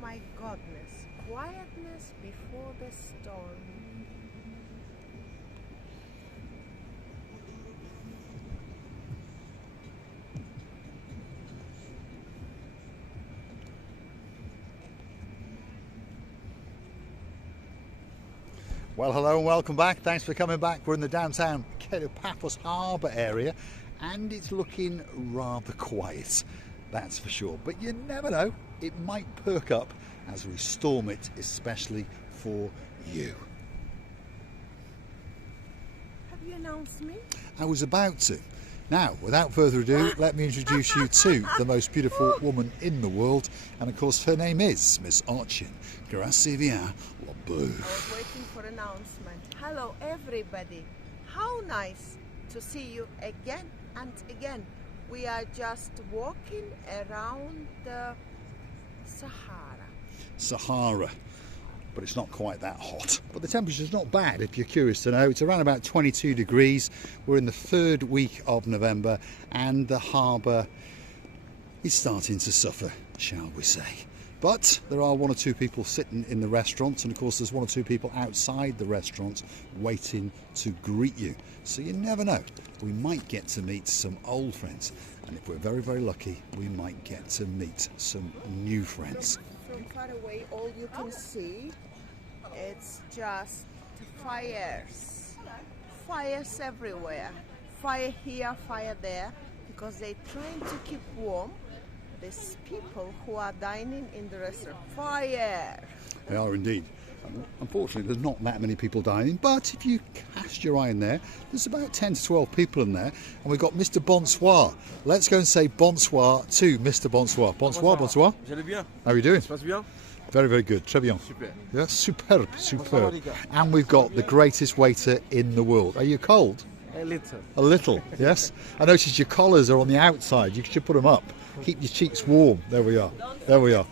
my goodness, quietness before the storm. Well, hello and welcome back. Thanks for coming back. We're in the downtown Paphos Harbour area and it's looking rather quiet, that's for sure. But you never know, it might perk up as we storm it, especially for you. Have you announced me? I was about to. Now, without further ado, let me introduce you to the most beautiful woman in the world. And of course, her name is Miss Archin. Grazie via la I was waiting for announcement. Hello, everybody. How nice to see you again and again. We are just walking around the Sahara. But it's not quite that hot. But the temperature's not bad if you're curious to know. It's around about 22 degrees. We're in the third week of November and the harbour is starting to suffer, shall we say. But there are one or two people sitting in the restaurants, and of course there's one or two people outside the restaurants waiting to greet you. So you never know, we might get to meet some old friends, and if we're very, very lucky, we might get to meet some new friends. From far away, all you can see, it's just fires. Fires everywhere. Fire here, fire there, because they're trying to keep warm. These people who are dining in the restaurant. Fire! They are indeed. Unfortunately, there's not that many people dining, but if you cast your eye in there, there's about 10 to 12 people in there, and we've got Mr. Bonsoir. Let's go and say bonsoir to Mr. Bonsoir. Bonsoir, bonsoir. Vous allez bien? How are you doing? Ça se passe bien? Very, very good. Très bien. Super. Yeah, superb, superb. Marika. And we've got the greatest waiter in the world. Are you cold? A little. A little, yes. I noticed your collars are on the outside. You should put them up. Keep your cheeks warm. There we are. There we are.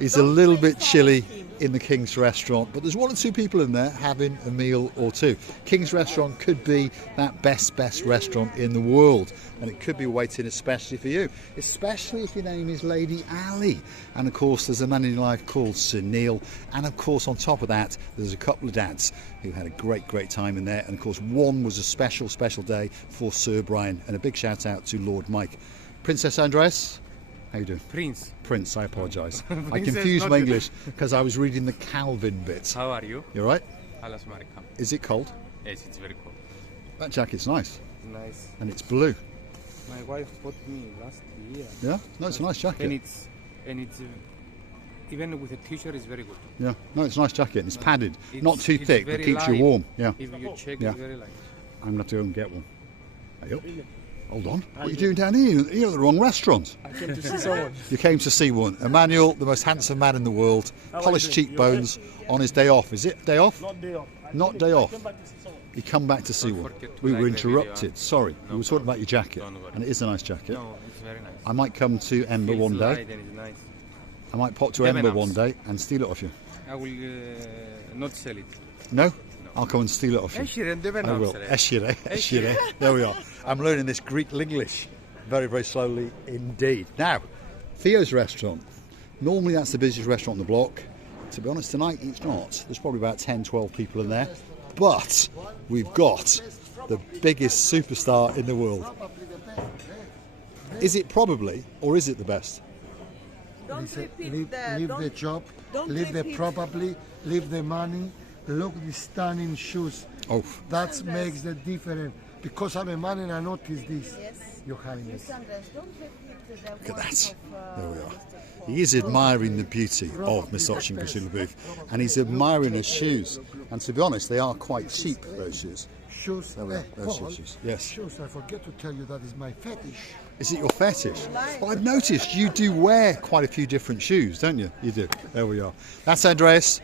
It's a little bit chilly in the King's Restaurant, but there's one or two people in there having a meal or two. King's Restaurant could be that best restaurant in the world, and it could be waiting especially for you, especially if your name is Lady Ali. And of course there's a man in your life called Sir Neil, and of course on top of that there's a couple of dads who had a great time in there, and of course one was a special day for Sir Brian, and a big shout out to Lord Mike. Princess Andreas, how you doing? Prince, I apologise. I confused my English because I was reading the Calvin bit. How are you? You alright? Alas, Marika. Is it cold? Yes, it's very cold. That jacket's nice. Nice. And it's blue. My wife bought me last year. Yeah? No, it's a nice jacket. And it's even with a t-shirt, it's very good. Yeah, no, it's a nice jacket. It's padded. Not too it's thick, but very keeps you light. warm. Yeah. If you check, Yeah. it's very light. I'm going to have to go and get one. Hey up. Hold on. What are you doing down here? You're at the wrong restaurant. I came to see someone. You came to see one. Emmanuel, the most handsome man in the world, polished cheekbones on his day off. Is it day off? Not day off. Not day off. Came back to see someone. He come back to see Don't one. forget to We like were the video, interrupted. Sorry. No We were talking about your jacket. Don't worry. And it is a nice jacket. No, it's very nice. I might come to Ember Feels one day. light and it's nice. I might pop to 11 Ember ounce. one day and steal it off you. I will not sell it. No? I'll come and steal it off you. I will. Eschire, eschire. There we are. I'm learning this Greek Linglish very slowly indeed. Now, Theo's restaurant. Normally that's the busiest restaurant on the block. To be honest, tonight it's not. There's probably about 10, 12 people in there. But we've got the biggest superstar in the world. Is it probably, or is it the best? Don't repeat Leave the job, don't leave the repeat. probably, leave the money. Look the stunning shoes. Oh, That makes the difference. Because I'm a man and I notice this. Yes. Your Highness. Miss Andres, don't repeat the look at words that. of, There we are. Mr. He is admiring the beauty of Miss Ochin Booth, and he's admiring her shoes. And to be honest, they are quite cheap, those shoes. Shoes. There we are, those Paul, shoes. Yes. Shoes, I forget to tell you that is my fetish. Is it your fetish? Well, I've noticed you do wear quite a few different shoes, don't you? You do. There we are. That's Andreas.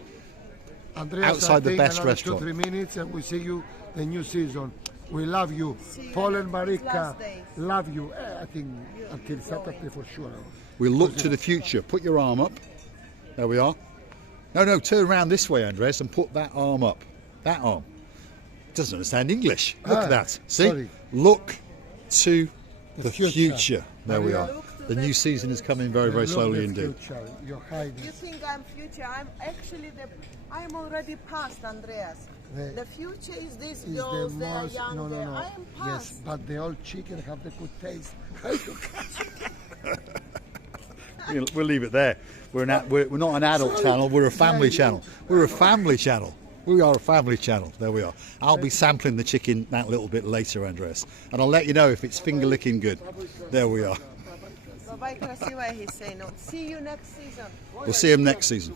Andreas, Outside the I think best another restaurant. 2-3 minutes and we see you the new season. We love you. See you Paul and these Marika, last days. love you. I think until Saturday for sure. We'll look to the future. Put your arm up. There we are. No, turn around this way, Andres, and put that arm up. That arm. Doesn't understand English. Look at that. See? sorry. Look to the future. future. There we are. Look to The new season is coming very, very slowly indeed. Your You Highness. think I'm future? I'm actually I'm already past, Andreas. The future is these Is girls, the they are most, young, no, no, no. I am past. Yes, but the old chicken have the good taste. We'll leave it there. We're not an adult channel. We're a family channel. We're a family channel. We are a family channel. There we are. I'll be sampling the chicken that little bit later, Andres, and I'll let you know if it's finger licking good. There we are. Bye-bye, красивая, he's saying. No. See you next season. We'll see him next season.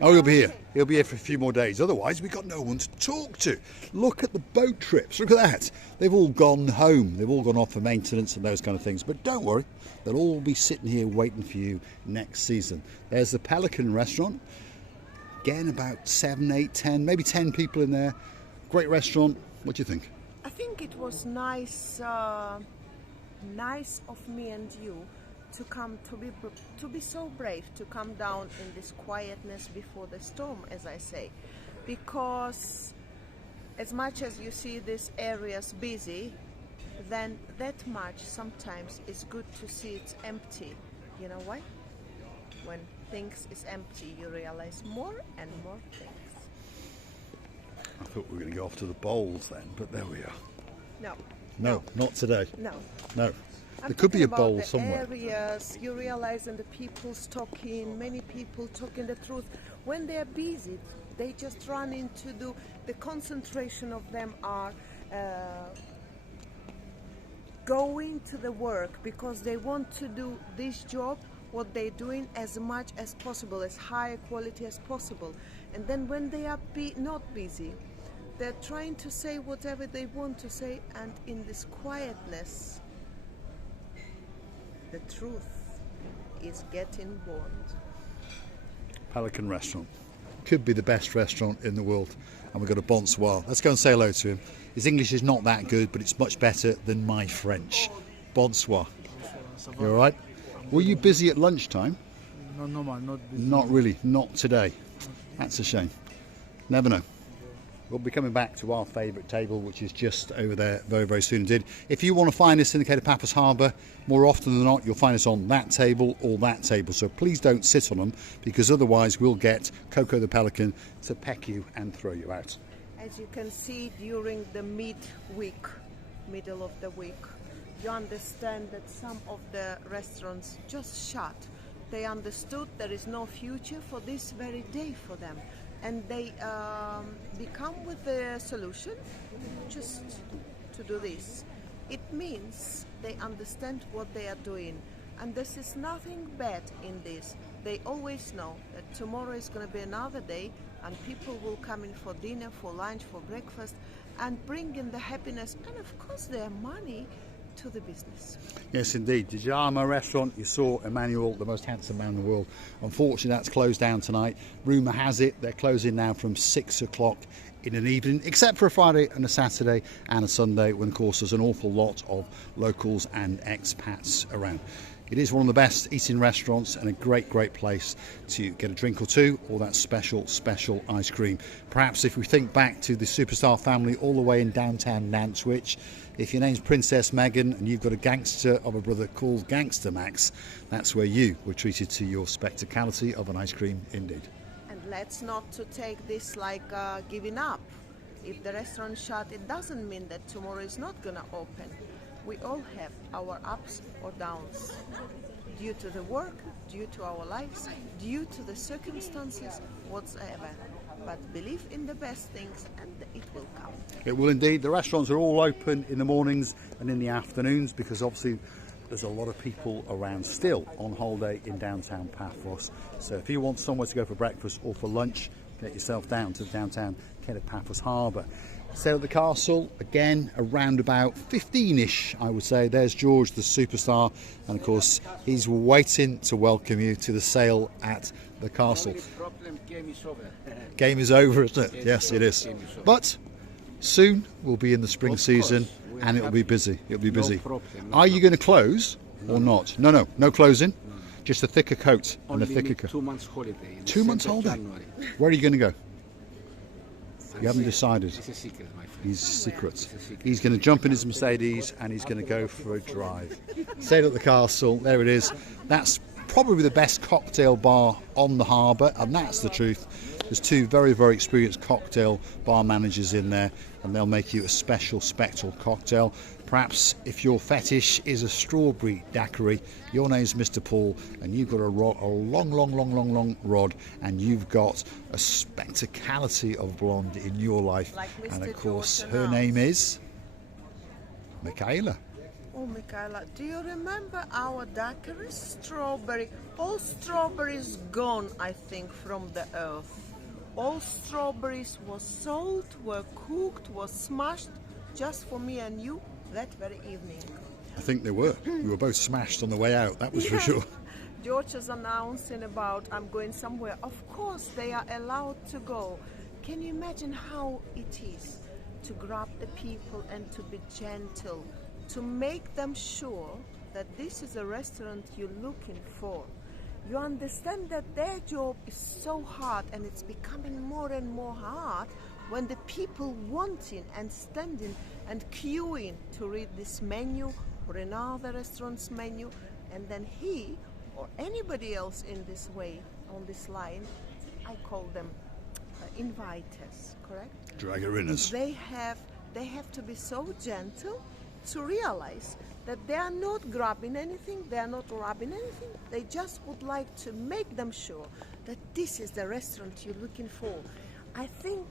Oh, he'll be here. He'll be here for a few more days. Otherwise, we've got no one to talk to. Look at the boat trips. Look at that. They've all gone home. They've all gone off for maintenance and those kind of things. But don't worry. They'll all be sitting here waiting for you next season. There's the Pelican restaurant. Again, about 7, 8, 10, maybe 10 people in there. Great restaurant. What do you think? I think it was nice of me and you to come to be so brave to come down in this quietness before the storm, as I say, because as much as you see these areas busy, then that much sometimes is good to see it's empty. You know why? When things is empty, you realize more and more things. I thought we were going to go off to the bowls then, but there we are. No, Not today. no. No. I'm There could be a talking about bowl the somewhere. Areas you realize, and the people's talking, many people talking the truth. When they are busy, they just run into the concentration of them are going to the work because they want to do this job, what they're doing, as much as possible, as high quality as possible. And then when they are not busy, they're trying to say whatever they want to say, and in this quietness, the truth is getting burned. Pelican restaurant. Could be the best restaurant in the world. And we've got a bonsoir. Let's go and say hello to him. His English is not that good, but it's much better than my French. Bonsoir. You all right? Were you busy at lunchtime? No, not busy. Not really. Not today. That's a shame. Never know. We'll be coming back to our favourite table, which is just over there very, very soon indeed. If you want to find us in the Cape of Paphos Harbour, more often than not, you'll find us on that table or that table. So please don't sit on them, because otherwise we'll get Coco the Pelican to peck you and throw you out. As you can see, during the middle of the week, you understand that some of the restaurants just shut. They understood there is no future for this very day for them. And they come with the solution just to do this. It means they understand what they are doing, and this is nothing bad in this. They always know that tomorrow is going to be another day, and people will come in for dinner, for lunch, for breakfast, and bring in the happiness and of course their money to the business. Yes, indeed. The Jama restaurant, you saw Emmanuel, the most handsome man in the world. Unfortunately, that's closed down tonight. Rumour has it they're closing now from 6 o'clock in an evening, except for a Friday and a Saturday and a Sunday, when, of course, there's an awful lot of locals and expats around. It is one of the best eating restaurants and a great, great place to get a drink or two, or that special, special ice cream. Perhaps if we think back to the superstar family all the way in downtown Nantwich, if your name's Princess Meghan and you've got a gangster of a brother called Gangster Max, that's where you were treated to your spectacality of an ice cream indeed. And let's not to take this like giving up. If the restaurant shut, it doesn't mean that tomorrow is not going to open. We all have our ups or downs due to the work, due to our lives, due to the circumstances, whatsoever. But believe in the best things and it will come. It will indeed. The restaurants are all open in the mornings and in the afternoons, because obviously there's a lot of people around still on holiday in downtown Paphos. So if you want somewhere to go for breakfast or for lunch, get yourself down to downtown Cape of Paphos Harbour. Sail at the castle, again, around about 15-ish, I would say. There's George, the superstar, and of course, he's waiting to welcome you to the sail at the castle. Game is over, isn't it? Yes, it is. But soon we'll be in the spring season, and it'll be busy. It'll be busy. Are you going to close or not? No closing. Just a thicker coat and a thicker coat. 2 months holiday. 2 months holiday. Where are you going to go? You haven't decided. It's a secret, my friend. his secret. He's going to jump in his Mercedes and he's going to go for a drive. Stayed at the castle, there it is. That's probably the best cocktail bar on the harbour, and that's the truth. There's two very, very experienced cocktail bar managers in there, and they'll make you a special spectral cocktail. Perhaps if your fetish is a strawberry daiquiri, your name's Mr. Paul, and you've got a long rod, and you've got a spectacality of blonde in your life. Like And Mr. of course, George her name is Michaela. Oh, Michaela, do you remember our daiquiri? Strawberry. All strawberries gone, I think, from the earth. All strawberries were sold, were cooked, were smashed, just for me and you that very evening. I think they were. We were both smashed on the way out, that was for sure. George is announcing about I'm going somewhere. Of course, they are allowed to go. Can you imagine how it is to grab the people and to be gentle, to make them sure that this is a restaurant you're looking for? You understand that their job is so hard, and it's becoming more and more hard when the people wanting and standing and queuing to read this menu or another restaurant's menu, and then he or anybody else in this way on this line, I call them inviters, correct? Draggerinners. They have to be so gentle to realize that they are not grabbing anything, they are not robbing anything. They just would like to make them sure that this is the restaurant you're looking for. I think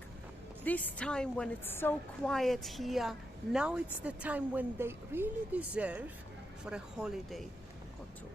this time when it's so quiet here, now it's the time when they really deserve for a holiday or two.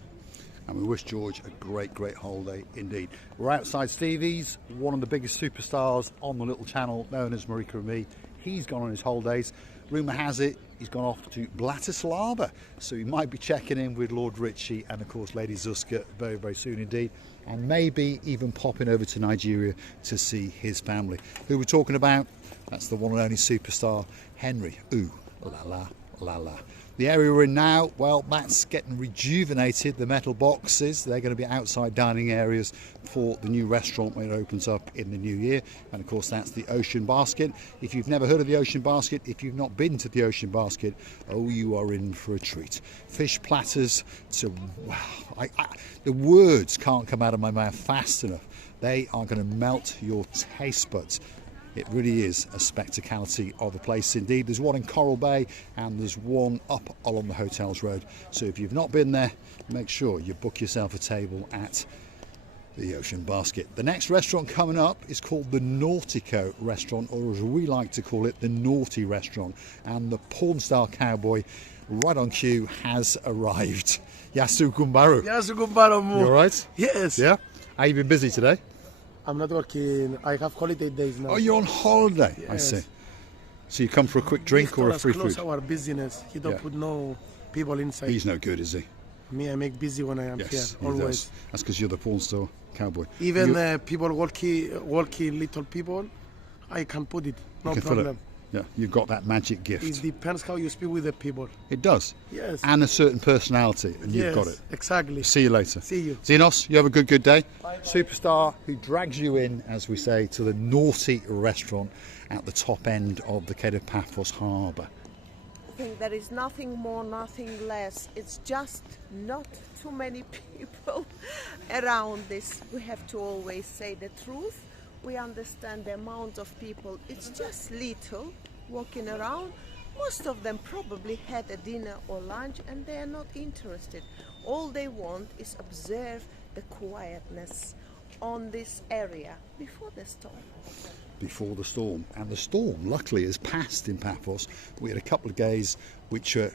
And we wish George a great, great holiday indeed. We're outside Stevie's, one of the biggest superstars on the little channel known as Marika and me. He's gone on his holidays. Rumour has it he's gone off to Bratislava, so he might be checking in with Lord Ritchie and of course Lady Zuzka very, very soon indeed, and maybe even popping over to Nigeria to see his family. Who we're talking about? That's the one and only superstar Henry. Ooh, la la, la la. The area we're in now, well, that's getting rejuvenated. The metal boxes, they're going to be outside dining areas for the new restaurant when it opens up in the new year. And of course, that's the Ocean Basket. If you've never heard of the Ocean Basket, if you've not been to the Ocean Basket, oh, you are in for a treat. Fish platters to, wow, the words can't come out of my mouth fast enough. They are going to melt your taste buds. It really is a spectacality of a place indeed. There's one in Coral Bay and there's one up along the Hotels Road. So if you've not been there, make sure you book yourself a table at the Ocean Basket. The next restaurant coming up is called the Nautico Restaurant, or as we like to call it, the Naughty Restaurant. And the porn star cowboy right on cue has arrived. Yasu Kumbaru. Yasu Kumbaru. You all right? Yes. Yeah? How you been busy today? I'm not working. I have holiday days now. Oh, you're on holiday. Yes. I see. So you come for a quick drink or a free food? Close our business. He don't put no people inside. He's no good, is he? Me, I make busy when I am here. Always. Does. That's because you're the porn star cowboy. Even people walking little people, I can put it. No problem. Yeah, you've got that magic gift. It depends how you speak with the people. It does. Yes. And a certain personality, and you've got it. Exactly. See you later. See you. Xenos, you have a good day. Bye. Superstar who drags you in, as we say, to the Naughty Restaurant at the top end of the Cape of Paphos Harbour. I think there is nothing more, nothing less. It's just not too many people around this. We have to always say the truth. We understand the amount of people. It's just little walking around. Most of them probably had a dinner or lunch and they are not interested. All they want is observe the quietness on this area before the storm. Before the storm. And the storm, luckily, has passed in Paphos. We had a couple of days which are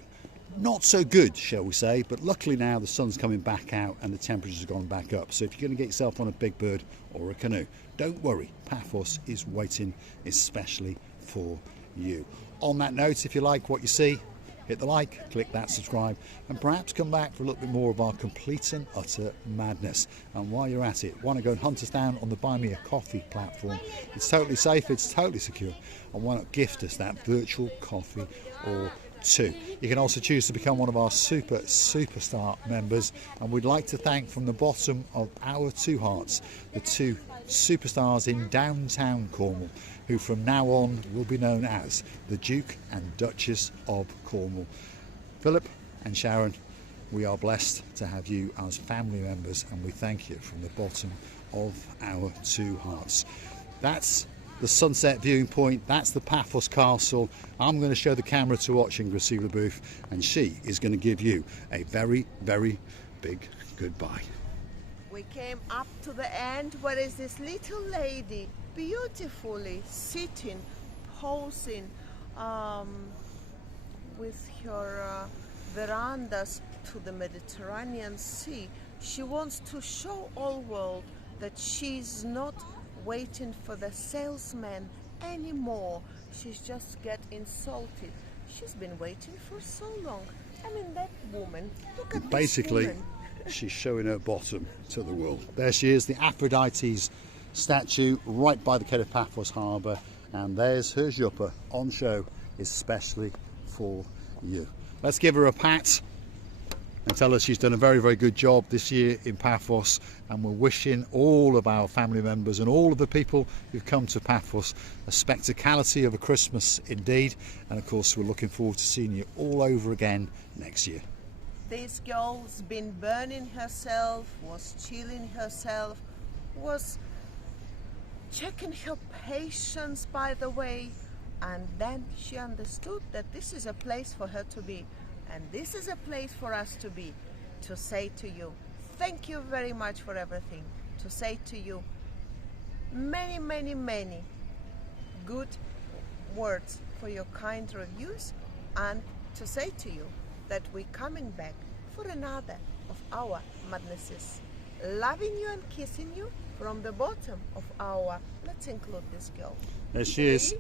not so good, shall we say, but luckily now the sun's coming back out and the temperatures have gone back up. So if you're going to get yourself on a big bird or a canoe, don't worry, Paphos is waiting especially for you. On that note, if you like what you see, hit the like, click that subscribe, and perhaps come back for a little bit more of our complete and utter madness. And while you're at it, why not go and hunt us down on the Buy Me a Coffee platform? It's totally safe, it's totally secure, and why not gift us that virtual coffee or two. You can also choose to become one of our superstar members, and we'd like to thank from the bottom of our two hearts the two superstars in downtown Cornwall who from now on will be known as the Duke and Duchess of Cornwall. Philip and Sharon, we are blessed to have you as family members, and we thank you from the bottom of our two hearts. That's the sunset viewing point, that's the Paphos Castle. I'm going to show the camera to watching Gracila Booth, and she is going to give you a very, very big goodbye. We came up to the end. Where is this little lady beautifully sitting, posing with her verandas to the Mediterranean Sea. She wants to show all world that she's not waiting for the salesman anymore. She's just get insulted. She's been waiting for so long. I mean, that woman, look at Basically, this woman. she's showing her bottom to the world. There she is, the Aphrodite's statue right by the Quay of Paphos Harbour, and there's her juppa on show especially for you. Let's give her a pat and tell her she's done a very, very good job this year in Paphos, and we're wishing all of our family members and all of the people who've come to Paphos a spectacality of a Christmas indeed, and of course we're looking forward to seeing you all over again next year. This girl's been burning herself, was chilling herself, was checking her patience, by the way, and then she understood that this is a place for her to be, and this is a place for us to be, to say to you, thank you very much for everything, to say to you many, many, many good words for your kind reviews, and to say to you that we're coming back for another of our madnesses. Loving you and kissing you from the bottom of our, let's include this girl. There she is.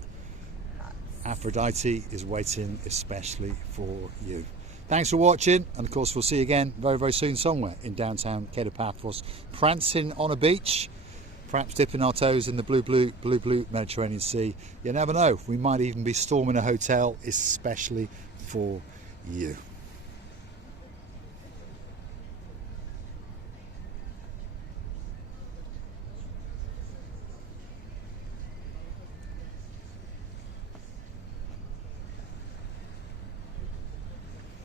Aphrodite is waiting especially for you. Thanks for watching, and of course we'll see you again very, very soon somewhere in downtown Quay of Paphos, prancing on a beach, perhaps dipping our toes in the blue Mediterranean Sea. You never know, we might even be storming a hotel especially for you.